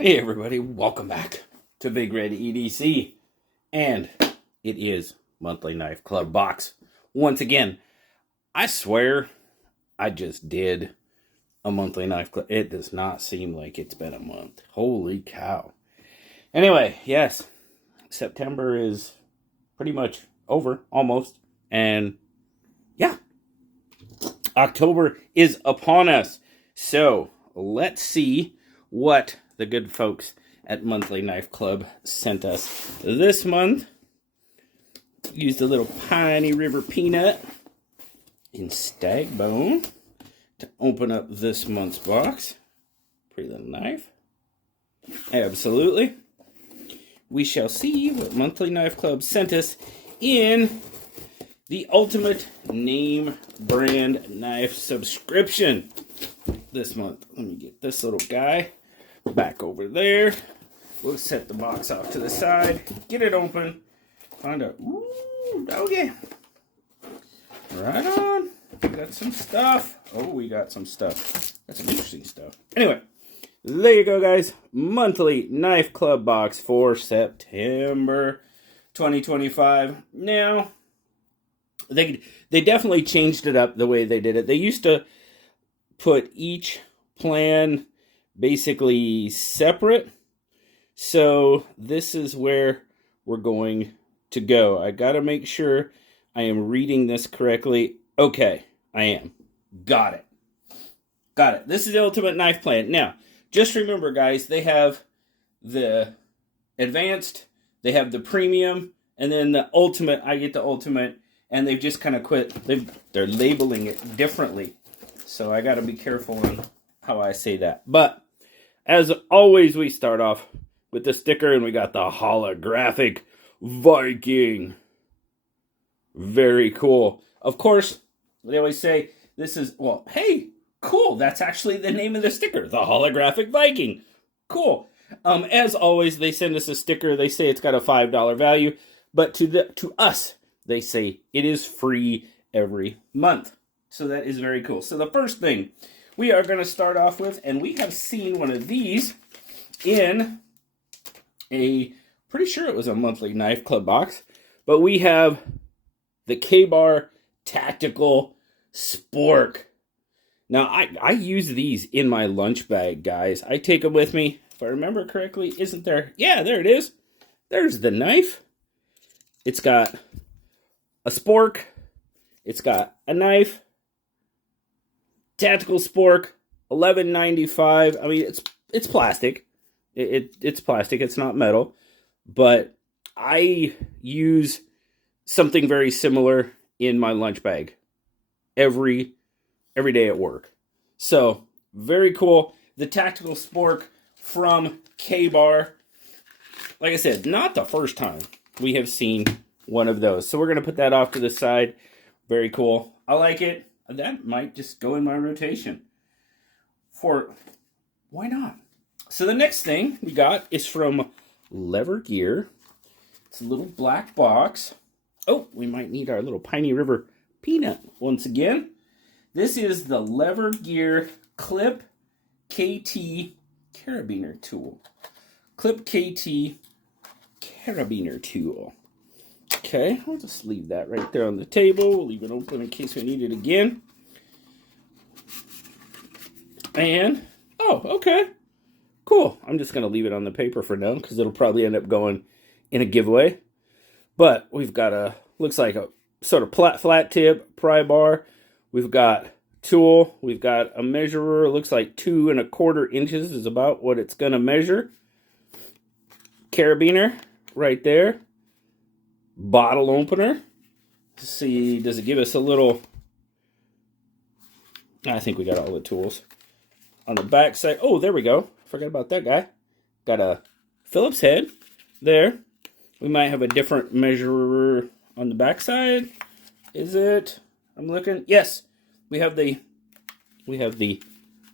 Hey everybody, welcome back to BigRedEDC, and it is Monthly Knife Club Box. Once again, I swear I just did a Monthly Knife Club. It does not seem like it's been a month. Holy cow. Anyway, yes, September is pretty much over, almost, and yeah, October is upon us. So, let's see what the good folks at Monthly Knife Club sent us this month. Used a little Piney River peanut in stag bone to open up this month's box. Pretty little knife. Absolutely. We shall see what Monthly Knife Club sent us in the Ultimate Name Brand Knife subscription this month. Let me get this little guy back over there. We'll set the box off to the side, get it open, find out. Ooh, doggy. Right on. We got some stuff. Oh, we got some stuff. That's some interesting stuff. Anyway, there you go, guys. Monthly Knife Club box for September 2025. Now, they definitely changed it up the way they did it. They used to put each plan basically separate. So this is where we're going to go. I got to make sure I am reading this correctly. Okay, I am. Got it. Got it. This is the Ultimate Knife Plan. Now, just remember, guys, they have the Advanced, they have the Premium, and then the Ultimate. I get the Ultimate, and they've just kind of quit. They're labeling it differently. So I got to be careful on how I say that. But as always, we start off with the sticker, and we got the holographic Viking. Very cool. Of course, they always say this is, well, hey, cool. That's actually the name of the sticker, the holographic Viking. Cool. As always, they send us a sticker. They say it's got a $5 value, but to us, they say it is free every month. So that is very cool. So the first thing we are going to start off with, and we have seen one of these in a, pretty sure it was a Monthly Knife Club box, but we have the K-Bar Tactical Spork. Now, I use these in my lunch bag, guys. I take them with me. If I remember correctly, isn't there? Yeah, there it is. There's the knife. It's got a spork. It's got a knife. Tactical spork, $11.95. I mean, it's plastic. It's plastic. It's not metal. But I use something very similar in my lunch bag every day at work. So, very cool. The Tactical Spork from K-Bar. Like I said, not the first time we have seen one of those. So, we're going to put that off to the side. Very cool. I like it. That might just go in my rotation. Why not? So the next thing we got is from Lever Gear. It's a little black box. Oh, we might need our little Piney River peanut once again. This is the Lever Gear Clip KT Carabiner Tool. Clip KT Carabiner Tool. Okay, we'll just leave that right there on the table. We'll leave it open in case we need it again. And, oh, okay. Cool. I'm just going to leave it on the paper for now because it'll probably end up going in a giveaway. But we've got a, looks like a sort of flat tip Prybar. We've got tool. We've got a measurer. It looks like 2 1/4 inches is about what it's going to measure. Carabiner right there. Bottle opener. Let's see, does it give us a little... I think we got all the tools. On the back side, oh, there we go. Forgot about that guy. Got a Phillips head there. We might have a different measurer on the back side. Is it? I'm looking. Yes, we have the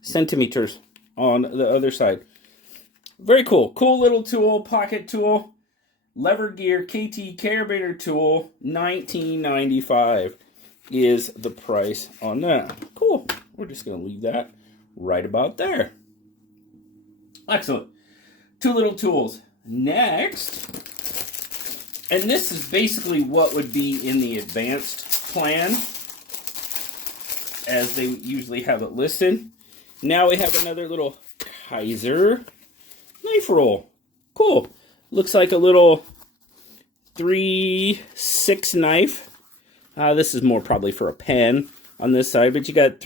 centimeters on the other side. Very cool. Cool little tool, pocket tool. Lever Gear KT Carabiner Tool, $19.95 is the price on that. Cool. We're just going to leave that right about there. Excellent. Two little tools. Next, and this is basically what would be in the advanced plan, as they usually have it listed. Now we have another little Kaiser knife roll. Cool. Looks like a little 3/6 knife. This is more probably for a pen on this side, but you got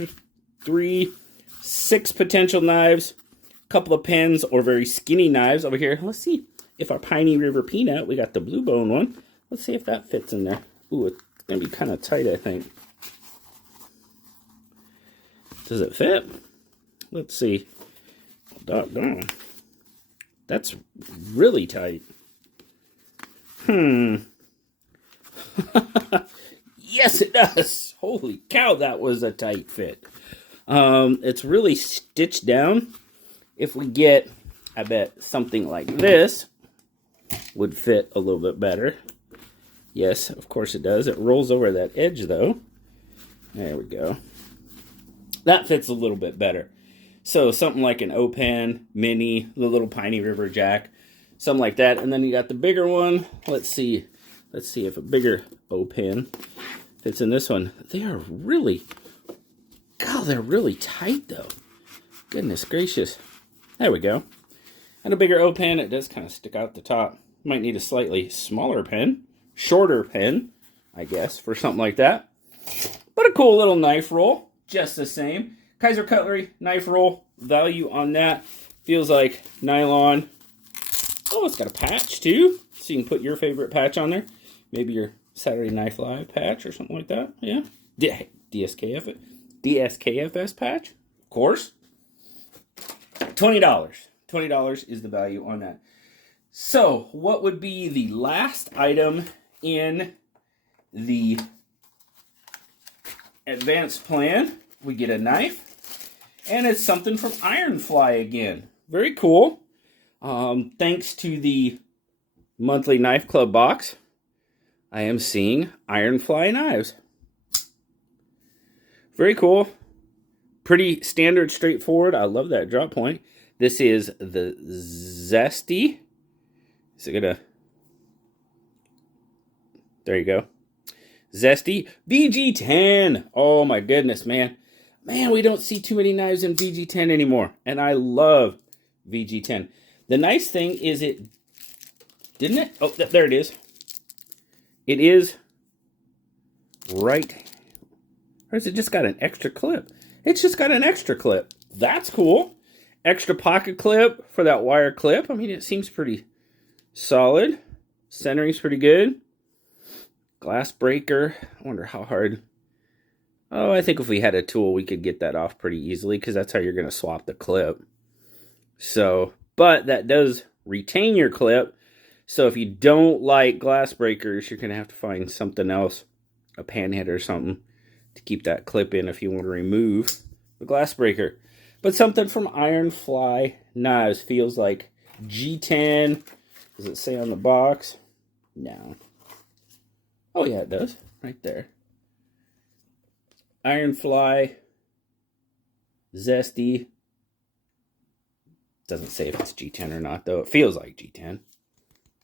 3/6 potential knives, a couple of pens or very skinny knives over here. Let's see if our Piney River Peanut, we got the blue bone one. Let's see if that fits in there. Ooh, it's going to be kind of tight, I think. Does it fit? Let's see. Doggone. That's really tight. Yes, it does. Holy cow, that was a tight fit. It's really stitched down. If we get, I bet, something like this would fit a little bit better. Yes, of course it does. It rolls over that edge, though. There we go. That fits a little bit better. So something like an O-Pen, Mini, the little Piney River Jack, something like that. And then you got the bigger one. Let's see if a bigger O-Pen fits in this one. They are really, God, they're really tight though. Goodness gracious. There we go. And a bigger O-Pen, it does kind of stick out the top. Might need a slightly smaller pen, shorter pen, I guess, for something like that. But a cool little knife roll, just the same. Kaiser cutlery, knife roll, value on that. Feels like nylon. Oh, it's got a patch too. So you can put your favorite patch on there. Maybe your Saturday Knife Live patch or something like that. Yeah. DSKFS patch, of course. $20. $20 is the value on that. So, what would be the last item in the advanced plan? We get a knife. And it's something from Ironfly again. Very cool. Thanks to the monthly Knife Club box, I am seeing Ironfly Knives. Very cool. Pretty standard, straightforward. I love that drop point. This is the Zesty. Is it gonna... There you go. Zesty BG10. Oh my goodness, man. Man, we don't see too many knives in VG10 anymore. And I love VG10. The nice thing is it... Didn't it? Oh, there it is. It is right... Or has it just got an extra clip? It's just got an extra clip. That's cool. Extra pocket clip for that wire clip. I mean, it seems pretty solid. Centering's pretty good. Glass breaker. I wonder how hard... Oh, I think if we had a tool, we could get that off pretty easily because that's how you're going to swap the clip. So, but that does retain your clip. So if you don't like glass breakers, you're going to have to find something else, a panhead or something, to keep that clip in if you want to remove the glass breaker. But something from Ironfly Knives feels like G10. Does it say on the box? No. Oh yeah, it does. Right there. Ironfly Zesty. Doesn't say if it's G10 or not, though. It feels like G10.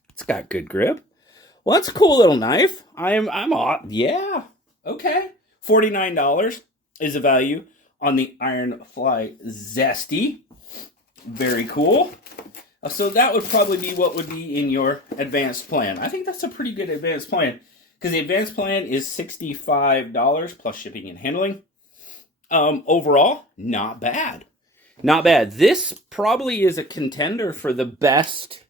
It's got good grip. Well, that's a cool little knife. Yeah. Okay. $49 is the value on the Ironfly Zesty. Very cool. So that would probably be what would be in your advanced plan. I think that's a pretty good advanced plan. Because the advanced plan is $65 plus shipping and handling. Overall, not bad. Not bad. This probably is a contender for the best.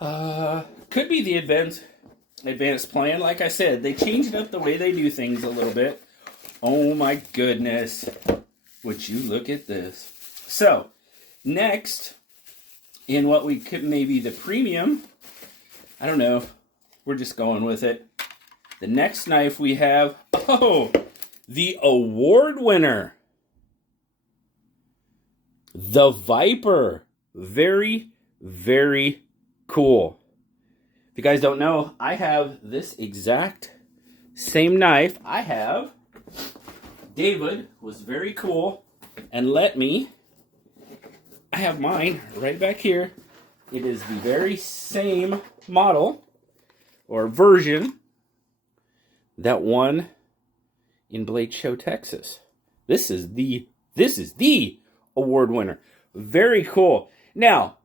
Could be the advanced plan. Like I said, they changed up the way they do things a little bit. Oh my goodness. Would you look at this? So, next, in what we could maybe the premium, I don't know. We're just going with it. The next knife we have, the award winner. The Viper. Very, very cool. If you guys don't know, I have this exact same knife. David was very cool and let me I have mine right back here. It is the very same model or version that won in Blade Show, Texas. This is the award winner. Very cool. Now,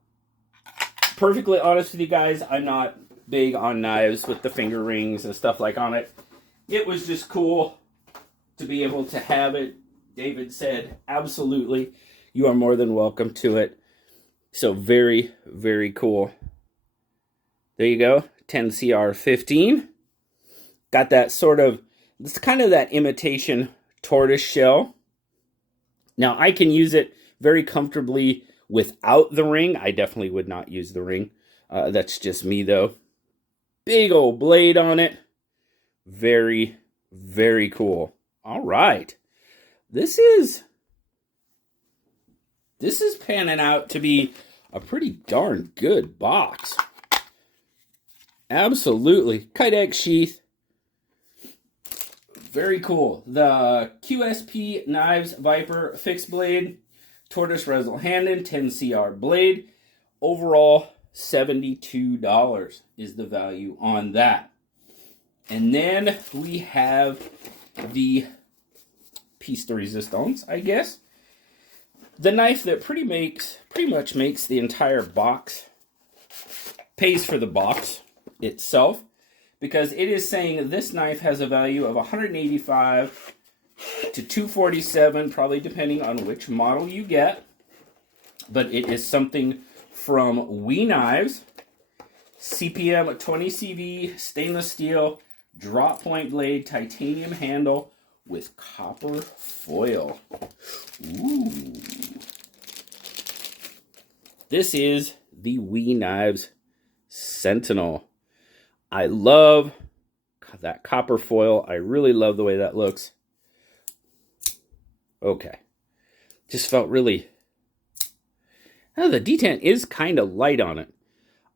perfectly honest with you guys, I'm not big on knives with the finger rings and stuff like on it. It was just cool to be able to have it. David said, absolutely, you are more than welcome to it. So very, very cool. There you go, 10CR15. Got that sort of, it's kind of that imitation tortoise shell. Now, I can use it very comfortably without the ring. I definitely would not use the ring. That's just me, though. Big old blade on it. Very, very cool. All right. This is panning out to be a pretty darn good box. Absolutely. Kydex sheath. Very cool. The QSP Knives Viper fixed blade. Tortoise Resil Handon 10CR blade. Overall, $72 is the value on that. And then we have the piece de resistance, I guess. The knife that pretty much makes the entire box, pays for the box itself, because it is saying this knife has a value of $185 to $247, probably depending on which model you get. But it is something from Wii Knives, CPM 20CV, stainless steel, drop point blade, titanium handle with copper foil. Ooh. This is the Wii Knives Sentinel. I love that copper foil. I really love the way that looks. Okay. Just felt really... Oh, the detent is kind of light on it.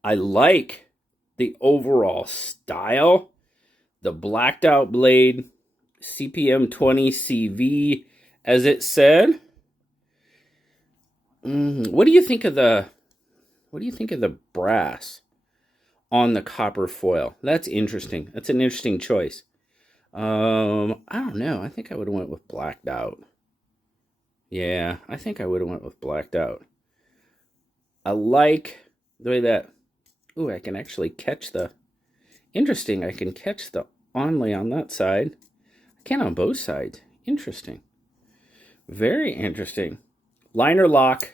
I like the overall style. The blacked out blade, CPM 20 CV, as it said. What do you think of the brass on the copper foil? That's interesting. That's an interesting choice. I don't know. I think I would have went with blacked out. Yeah, I think I would have went with blacked out. I like the way that... Ooh, I can actually catch the... Interesting, I can catch the onlay on that side. I can on both sides. Interesting. Very interesting. Liner lock.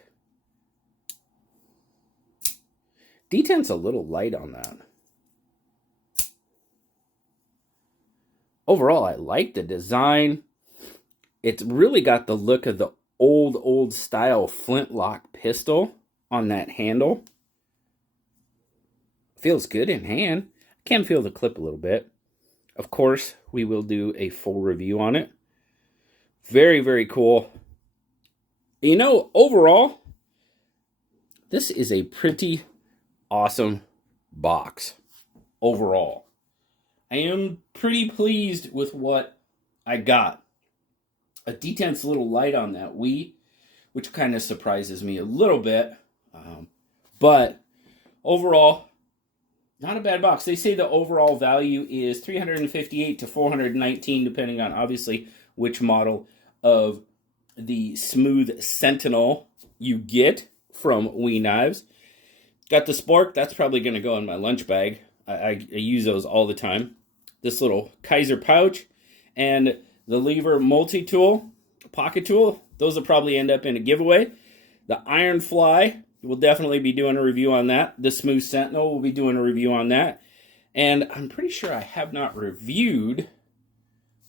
Detent's a little light on that. Overall, I like the design. It's really got the look of the old style flintlock pistol on that handle. Feels good in hand. Can feel the clip a little bit. Of course, we will do a full review on it. Very, very cool. You know, overall, this is a pretty awesome box. Overall, I am pretty pleased with what I got. A detent's a little light on that Wii, which kind of surprises me a little bit. But overall, not a bad box. They say the overall value is $358 to $419, depending on, obviously, which model of the Smooth Sentinel you get from Wii Knives. Got the spork. That's probably going to go in my lunch bag. I use those all the time. This little Kaiser pouch and the lever multi-tool, pocket tool. Those will probably end up in a giveaway. The Ironfly, we'll definitely be doing a review on that. The Smooth Sentinel, we'll be doing a review on that. And I'm pretty sure I have not reviewed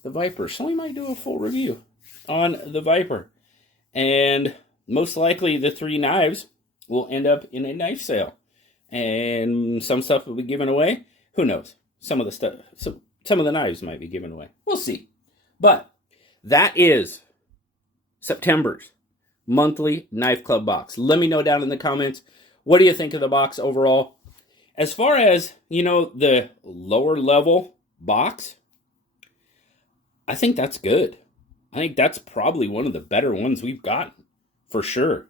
the Viper, so we might do a full review on the Viper. And most likely the 3 knives will end up in a knife sale. And some stuff will be given away. Who knows? Some of the knives might be given away. We'll see. But that is September's monthly Knife Club box. Let me know down in the comments, what do you think of the box overall? As far as, you know, the lower level box, I think that's good. I think that's probably one of the better ones we've gotten, for sure.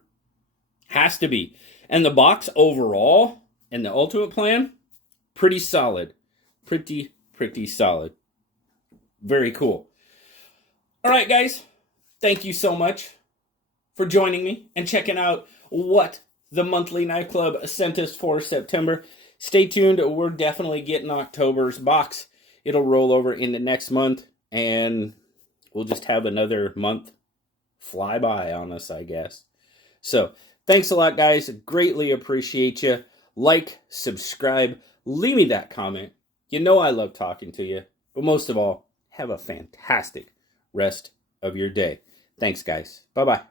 Has to be. And the box overall and the ultimate plan, pretty solid. Pretty solid. Very cool. All right, guys. Thank you so much for joining me and checking out what the monthly knife club sent us for September. Stay tuned. We're definitely getting October's box. It'll roll over into next month, and we'll just have another month fly by on us, I guess. So, thanks a lot, guys. Greatly appreciate you. Like, subscribe, leave me that comment. You know I love talking to you. But most of all, have a fantastic rest of your day. Thanks, guys. Bye-bye.